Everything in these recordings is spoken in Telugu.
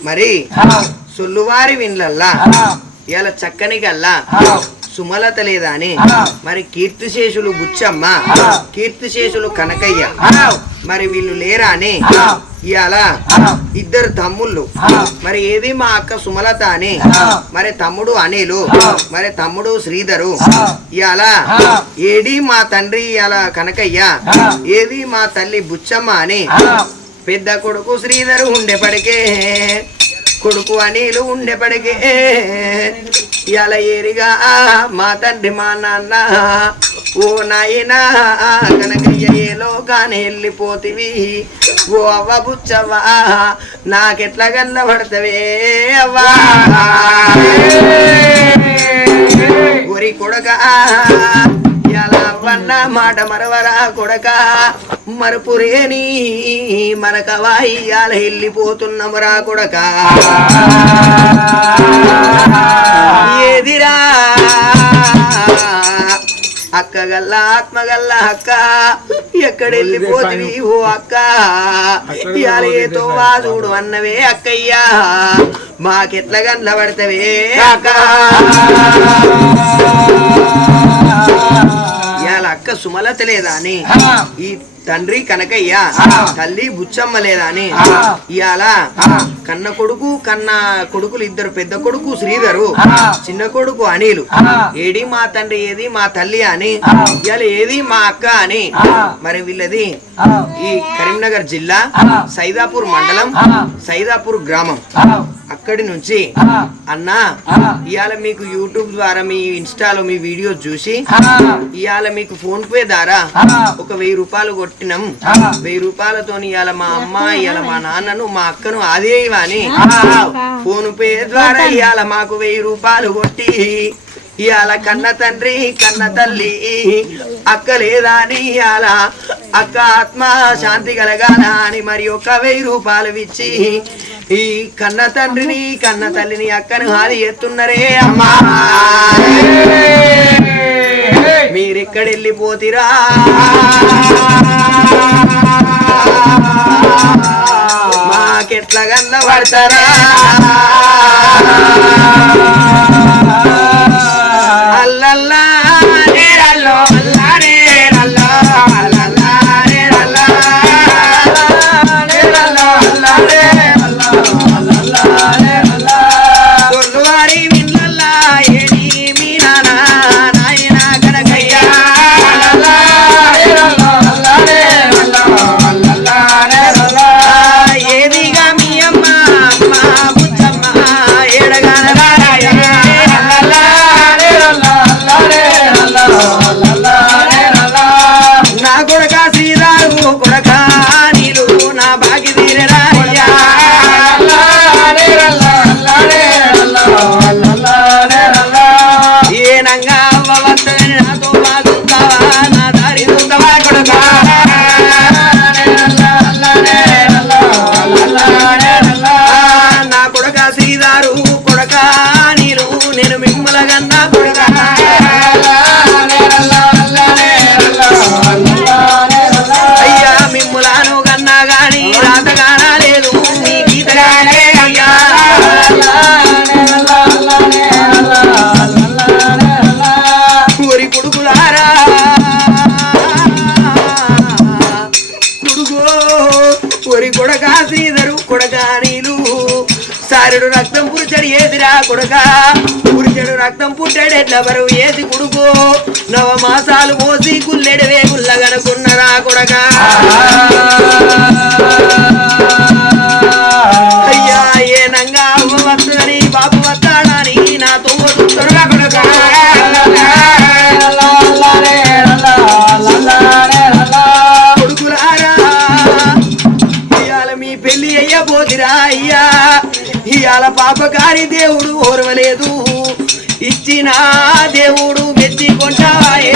మరి సొల్లువారి విన్లల్లా ఇలా చక్కని గల్లా సుమలత లేదా అని మరి కీర్తిశేషులు బుచ్చమ్మ కీర్తిశేషులు కనకయ్య మరి వీళ్ళు లేరా అని ఇవాళ ఇద్దరు తమ్ముళ్ళు మరి ఏది మా అక్క సుమలత అని మరి తమ్ముడు అనిలు మరి తమ్ముడు శ్రీధరు ఇవాళ ఏడి మా తండ్రి ఇవాళ కనకయ్య ఏది మా తల్లి బుచ్చమ్మ అని పెద్ద కొడుకు శ్రీధరు ఉండేపడికే. కొడుకు అనిలు ఉండేపడికే. ఇలా ఏరిగా మా తండ్రి మా నాన్న ఓ నాయనా కనకయ్య ఏ లోకాన్ని వెళ్ళిపోతివి? ఓ అవ్వ బుచ్చవ్వా నాకెట్లా గల్ల పడతవే అవ్వా ఒరి కొడక ఎలా మాట మరవరా కొడక. మరుపురేని మనకవా ఇయ్యాల వెళ్ళిపోతున్నమురా కొడక. ఏదిరా? అక్క గల్ల ఆత్మ గల్ల అక్క. ఎక్కడెళ్ళిపోతుంది ఓ అక్క? ఇవాళ వా చూడు అన్నవే అక్కయ్యా. మాకెట్ల గండ్ల పడతవే అక్క? ఇవాళ అక్క సుమలత లేదా అని ఈ తండ్రి కనకయ్య తల్లి బుచ్చమ్మ లేదా అని ఇవాళ కన్న కొడుకు కన్న కొడుకులు ఇద్దరు పెద్ద కొడుకు శ్రీధరు చిన్న కొడుకు అనిలు. ఏడి మా తండ్రి ఏది మా తల్లి అని ఇవాళ ఏది మా అక్క అని. మరి వీళ్ళది ఈ కరీంనగర్ జిల్లా సైదాపూర్ మండలం సైదాపూర్ గ్రామం. అక్కడి నుంచి అన్న ఇవాళ మీకు యూట్యూబ్ ద్వారా మీ ఇన్స్టాలో మీ వీడియో చూసి ఇవాళ మీకు ఫోన్ పే ద్వారా ఒక వెయ్యి రూపాయలు కొట్టినాం వెయ్యి రూపాయలతో ఇవాళ మా అమ్మ ఇవాళ మా నాన్నను మా అక్కను అదే అని ఫోన్ పే ద్వారా ఇవాళ మాకు వెయ్యి రూపాయలు కొట్టి. ఇవాళ కన్న తండ్రి కన్న తల్లి. అక్క లేదా అని ఇవాళ అక్క ఆత్మ శాంతి కలగాల అని మరి ఒక వెయ్యి రూపాయలు ఇచ్చి ఈ కన్న తండ్రిని కన్న తల్లిని అక్కను హాది ఎత్తున్నరే అమ్మా. మీరెక్కడ వెళ్ళిపోతిరా మాకెట్ల గల్ల పడతారా నేను మిమ్మల పురిచడు ఏదిరా కొడక. పురిచడు రక్తం పుట్టాడు బరువు ఏది కొడుకు? నవ మాసాలు మోసి గుల్లెడవే గుల్లగనుకున్నరా కొడక. పాపకారి దేవుడు ఓర్వలేదు. ఇచ్చిన దేవుడు మెచ్చి కొంటావాయే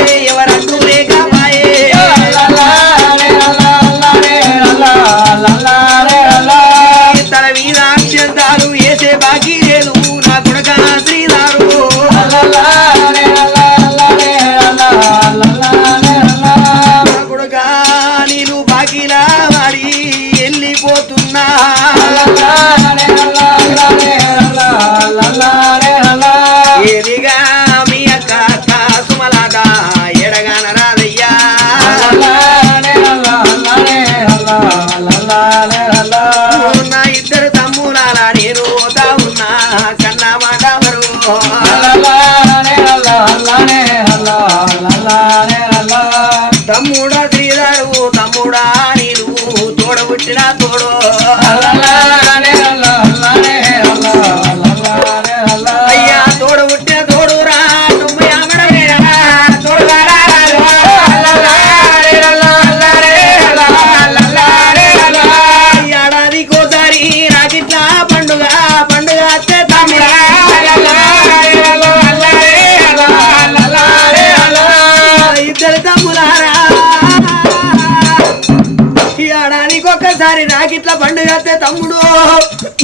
నాకిట్లా పండుగ వస్తే తమ్ముడు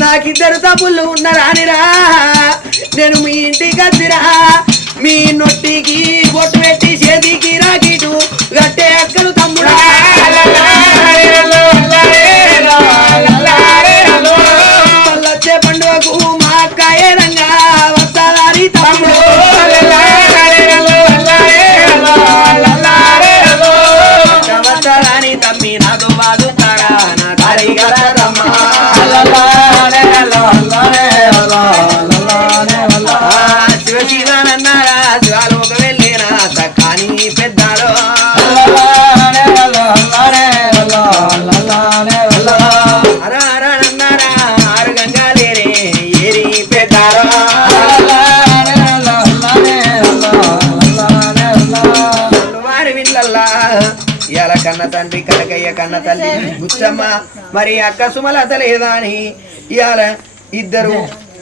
నాకిద్దరు తమ్ముళ్ళు ఉన్నారానిరా. నేను మీ ఇంటికి వచ్చిరా మీ నొట్టికి బొట్టు పెట్టి చేతికి రాకిటు గట్టే అక్కలు తమ్ముడా. మళ్ళొచ్చే పండుగకు మా అక్క ఏరంగా వస్తాదారి తమ్ముడు. వస్తాదాని తమ్మి నాతో బాదుతారా నా దారి కన్న తండ్రి కనకయ్య కన్న తల్లి బుచ్చమ్మ మరి అక్క సుమలత లేదా అని ఇవాళ ఇద్దరు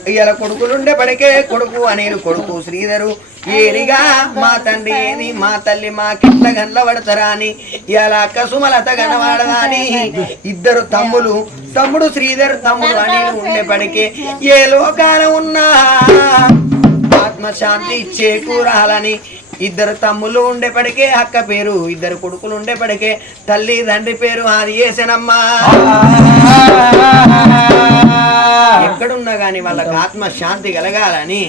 ఇవాళ కొడుకులుండే పడికే కొడుకు అనేరు కొడుకు శ్రీధరు. ఏరిగా మా తండ్రి ఏది? మా తల్లి మా కింద గండ్ల పడతారా అని ఇవాళ అక్క సుమలత గనవాడదా అని ఇద్దరు తమ్ములు తమ్ముడు శ్రీధర్ తమ్ముడు అనిలు ఉండే పడికే ఏ లోకాన ఉన్నా ఆత్మశాంతి చేకూరాలని ఇద్దరు తమ్ముళ్ళు ఉండేపడికే అక్క పేరు ఇద్దరు కొడుకులు ఉండేపడికే తల్లి తండ్రి పేరు అది వేసనమ్మా ఎక్కడున్నా గాని వాళ్ళకి ఆత్మ శాంతి కలగాలని